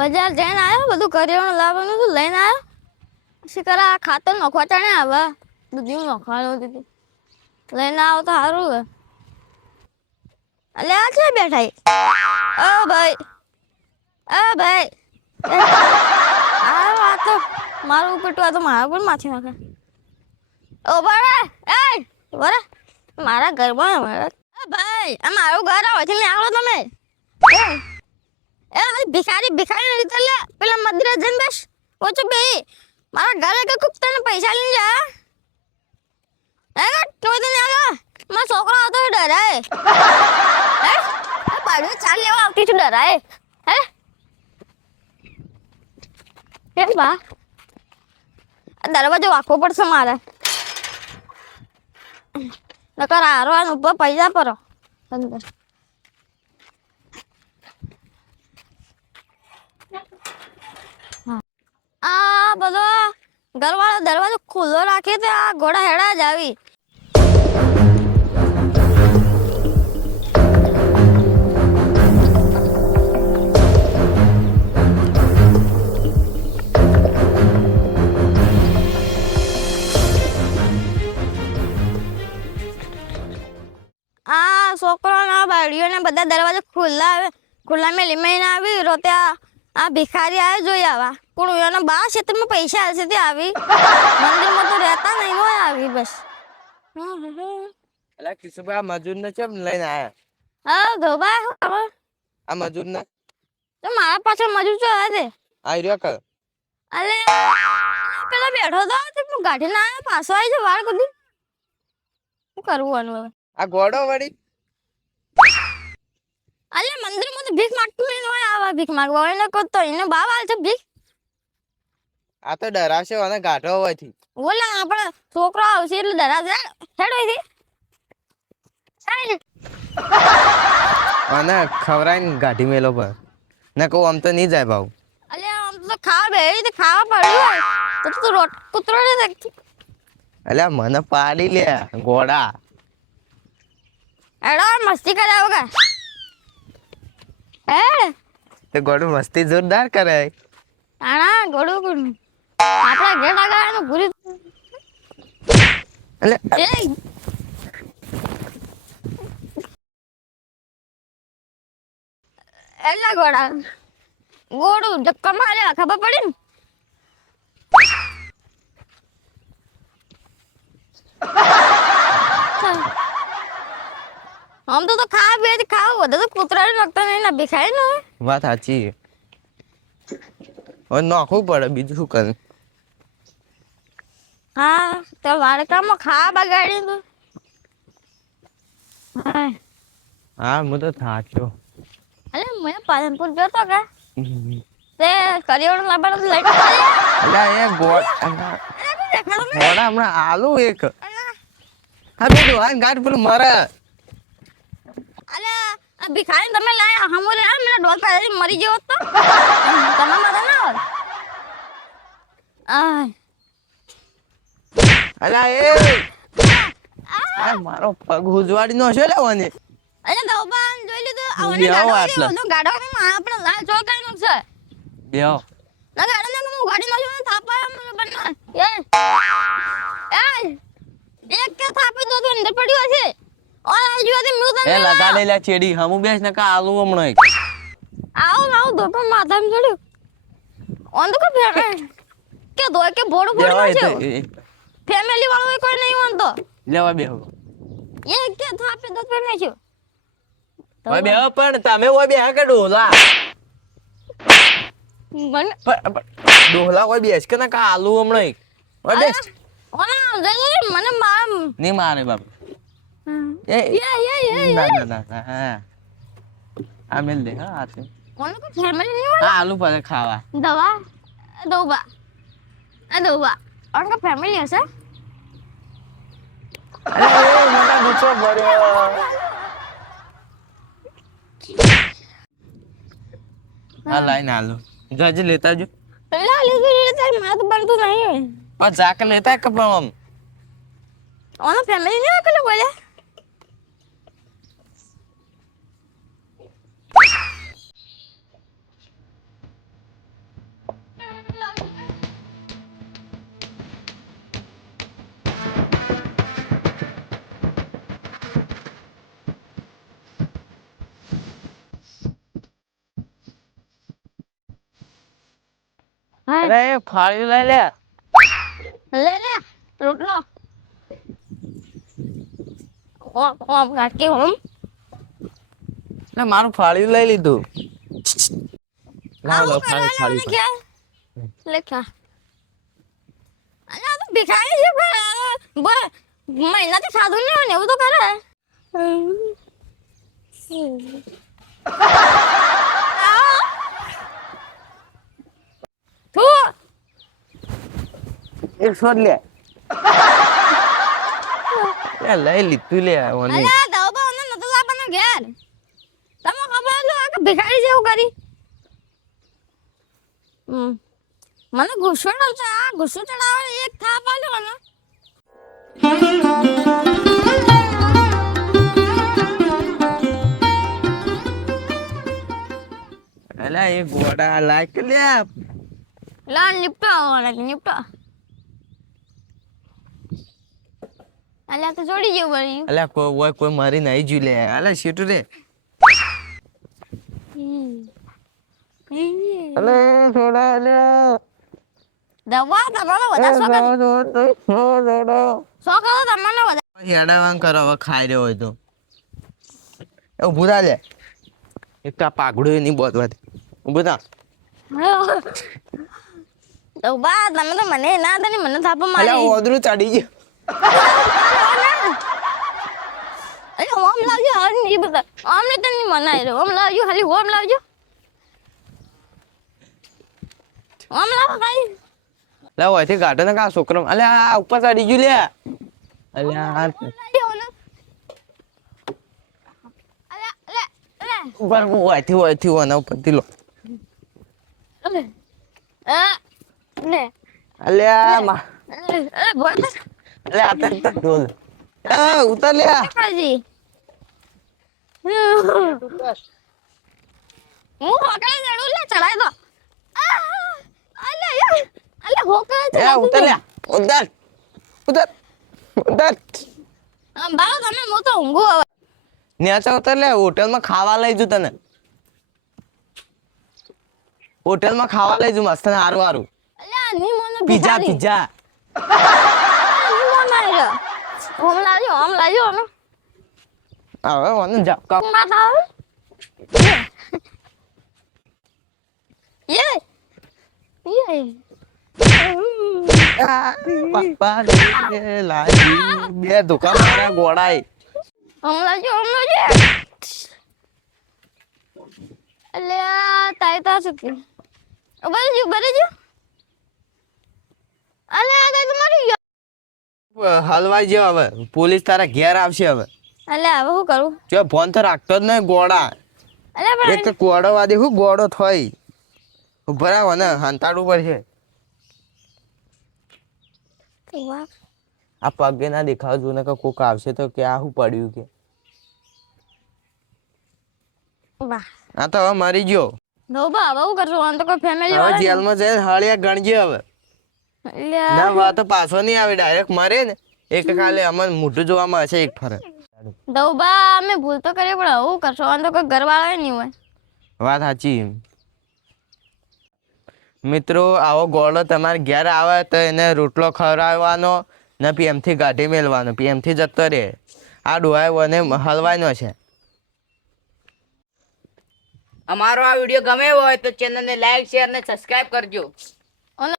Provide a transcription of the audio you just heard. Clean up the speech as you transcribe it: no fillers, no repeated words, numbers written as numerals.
બજાર જઈને આવ્યો, બધું કરિયાણું લાવવાનું હતું લઈને આવ્યો. પછી કરા ખાતર નખવા ચાણે આવે દૂધી નખવાનું દીધું લઈને આવો તો સારું હે. એટલે આ છે બેઠા ઓ ભાઈ આ તો મારું ઉપટવા તો મારા પણ માથી નાખે. ઓ બરે એ બરે મારા ઘરમાં ભાઈ આ મારું ઘર આવે છે ને આવો તમે એ ભિખારી રીતે લે પેલા મદિરા જઈને બેસ ઓછું બે મારા ઘરે કે ખૂબ તને પૈસા લઈને જા તો તને આગળ મારો છોકરો આવતો ડરાય હે પાડો ચાલ લેવા આવતી છું ડરાય હે કેમ બા દરવાજો વાંકવો પડશે મારે નકર હારવાનું ઉપર પૈસા પરો અંદર આ બધો ઘરવાળો દરવાજો ખુલ્લો રાખે તો આ ઘોડા હેડા જ આવી. આ છોકરો ના બાળીઓ ને બધા દરવાજા ખુલ્લા મેલી મહિને આવી રોતે આ ભિખારી આવે જોઈ આવા પણ એના બા ક્ષેત્રમાં પૈસા આવશે તે આવી મંદિરમાં તો રહેતા નહીં હોય આવી બસ. અલા કિશુભાઈ આ મજૂર ને કેમ લઈને આયા? હા ધોબા આ મજૂર ને તો મારા પાછળ મજૂર છો હે આઈ રહ્યો કર અલે પેલા બેઠો તો હું ગાડી ના આવ્યો પાછો આવી છે વાળ કુદી શું કરવું હવે આ ગોડો વળી અલે મંદિરમાં તો ભીખ માંગતું નહીં હોય આવા ભીખ માંગવા હોય ને કો તો એને બાપ આલ છે ભીખ. આ તો ડરાશે અને ગાઢો હોયથી બોલા આપણે છોકરો આવશે એટલે ડરાશે હેડ હોયથી અને ખવરાઈને ગાઢી મેલો પર ને કહું આમ તો નહીં જાય ભાવ. અલે આમ તો ખાવા બેહી તો ખાવા પડ્યું હોય તો તું રોટ કૂતરો ને દેખતી અલ્યા મને પાડી લે ગોડા એડા મસ્તી કરે વગર હે તે ગોડું મસ્તી જોરદાર કરે આના ગોડું આપણા ઘેર આગળનું પૂરી એટલે એલા ગોડું ધક્કા માર્યા ખબર પડી ને આમ તો ખાવા બે ખાવ બધા તો કૂતરાને નખતા નહીં ના ભીખાય ને વાત સાચી હવે નાખવું પડે બીજું શું કરે. હા તો વાડકામાં ખાવા બગાડી તું હા હું તો થાક્યો. અલે મેં પાલનપુર જતો કે તે કરિયાણું લાવવાનું લઈ અલ્યા એ ગોડા હમણાં આલુ એક હા બેટું આ ગાડી પેલું મરે અલે ભિખારી તમે લાયા હમુરે આ મને ડોલ પાડી મરી ગયો તો તમે મજા ના હોત અલ્યા એ મારો પગ ઉજવાડી નો છે લેવાને અલે દોબાન જોઈ લીધું આવને બેહો ગાડો આટલા. તો ગાડોમાં આપણે લાલ ચોક કાઈ નો છે બેહો ના ગાડો ને હું ગાડી નો છું થાપા મને બના એ એક કે થાપી દો તો અંદર પડ્યો છે ઓય આજુબાજુ મ્યુ એ લગા લે લે ચેડી હમુ બેસ ને કા આલુ હમણાં આવો ધોકો માથામાં ચડ્યું ઓન તો કે દો કે બોડો બોડો છે ફેમિલી વાળો કોઈ નહીં ઓન તો લેવા બેહો એક કે થાપે દો પર નાખ્યો ઓય બેહો પણ તમે ઓય બેહા કે ડોલા મને ડોલા ઓય બેસ કે ના કા આલુ હમણાં ઓય બેસ ઓના મને માર નહીં મારે બાપ એ ના હા આ મેલ દે હા આતે ઓને કોઈ ફેમિલી નહીં હોય આ આલુ પર ખાવા દવા દોબા ઓનકા ફેમિલી હશે અરે મને ગુસ્સો ભર્યો આ લાઈન આલુ જજ લેતા જો લા લીધું તારી માં તો બનતું નહીં પણ જાકે લેતા કે પણ ઓનો ફેમિલી નહીં હોય બોલ્યા હા અરે એ ફાળ્યું લઈ લે. લે લે રોટલો ઓમ ઓમ કાકી ઓમ એટલે મારું ફાળ્યું લઈ લીધું. લાવ આવું લાવ ફાળ્યું કરવા મને ફાળ્યું કે લેખા અલ્યા તો ભિખારી છે પણ બોલ મહિનાથી સાધુ નહીં હોય ને એવું તો કરે તું એક શોધ લે. લે લઈ લીધું લે ઓની. અલ્યા દવા ઓને નતો લાવવાનો ઘેર તમે ખબર લો આ કે ભિખારી જેવું કરી મને ગુસ્સો ચડતો આ ગુસ્સો ચડાવવાનો એક થાપ આલ્યો ને અલા એ ગોડા લાઈક લે. લા નિપટો આવવાના નિપટો અલ્યા તો જોડી જેવું બન્યું અલા કોઈ મારી નહીં જ્યું લે. અલા શીટુ રે. અલે થોડા લે. દવા તમારો બધા શોખ શોખ હતો તમારો બધા હેડાવાન કરો હવે ખાઈ રહ્યો હોય તો ઊભું થા લે. એક તો આ પાઘડું નહીં બોધવા દે. ઊભું થા. દવા તમે તો મને ના હતા ને મને થાપો અલા મારી ઓદરું ચડી ગયું. અરે ઓમ લાવજો હર ની બધા ઓમ ને તને મનાય રે ઓમ લાવજો ખાલી ઓમ લાવજો ઓમ લાવ ખાલી લે ઓયથી ગાઢો ને કા છોકરો. અલે આ ઉપર ચડી ગયું લે. અલે આ લાવજો ને અલે અલે અલે ઉપર ઓયથી ઓના ઉપરથી લો. અલે ને અલે આ માં અલે બોલ અલે આ તક ઢોલ. આ ઉતાર લે. કાજી હું હોકળે જડું લે ચડાઈ દો અલે યાર અલે હોકળે એ ઉતાર લે. ઉતાર ઉતાર ઉતાર. આમ બાળો તમે હું તો ઊંઘું હવે નેચા ઉતાર લે. હોટલમાં ખાવા લઈ જુ તને. હોટલમાં ખાવા લઈ જુ મસ્ત હારું હારું. અલે આ ની મને પિઝા પિઝા. ની મને આયો ઓમ લાવજો ને હવે મને ઝપકા. બાત આવે યે યે પપ્પા રે લાજી બે દુકાન મારા ગોડાય. ઓમ લાવજો અલે આ તાય તા સુકી બરેજો અલે આ તાય તમારી હલવાઈ જેવ હવે. પોલીસ તારા ઘેર આવશે હવે. અલે હવે હું કરું જો ફોન તો રાખતો જ નહીં ગોડા. અલે એક પણ તો ગોડો વાદી હું ગોડો થઈ ભરાવો ને હંતાડું પડશે. વાહ આ પગે ના દેખાવ જો ને કોક આવશે તો કે આ શું પડ્યું કે. વાહ આ તો હવે મરી ગયો. નો બા હવે હું કરશું આમ તો કોઈ ફેમિલી હવે વાળા જેલમાં જઈને હળિયા ગણજે હવે. ના વા તો પાછો નહીં આવે ડાયરેક્ટ મરે ને. એક કાલે અમન મોઢું જોવામાં હશે એક ફરક. દઉબા અમે ભૂલ તો કરીએ પણ હવે હું કરશું આમ તો કોઈ ઘરવાળા નહીં હોય વાત સાચી. મિત્રો આવો ગોળો તમારે ઘેર આવે તો એને રોટલો ખવડાવવાનો ને પીએમથી ગાઢી મેળવાનો. પીએમથી જતો રહે. આ ડોહાય ને હલવાનો છે. અમારો આ વિડીયો ગમે હોય તો ચેનલને લાઈક શેર અને સબસ્ક્રાઇબ કરજો. અને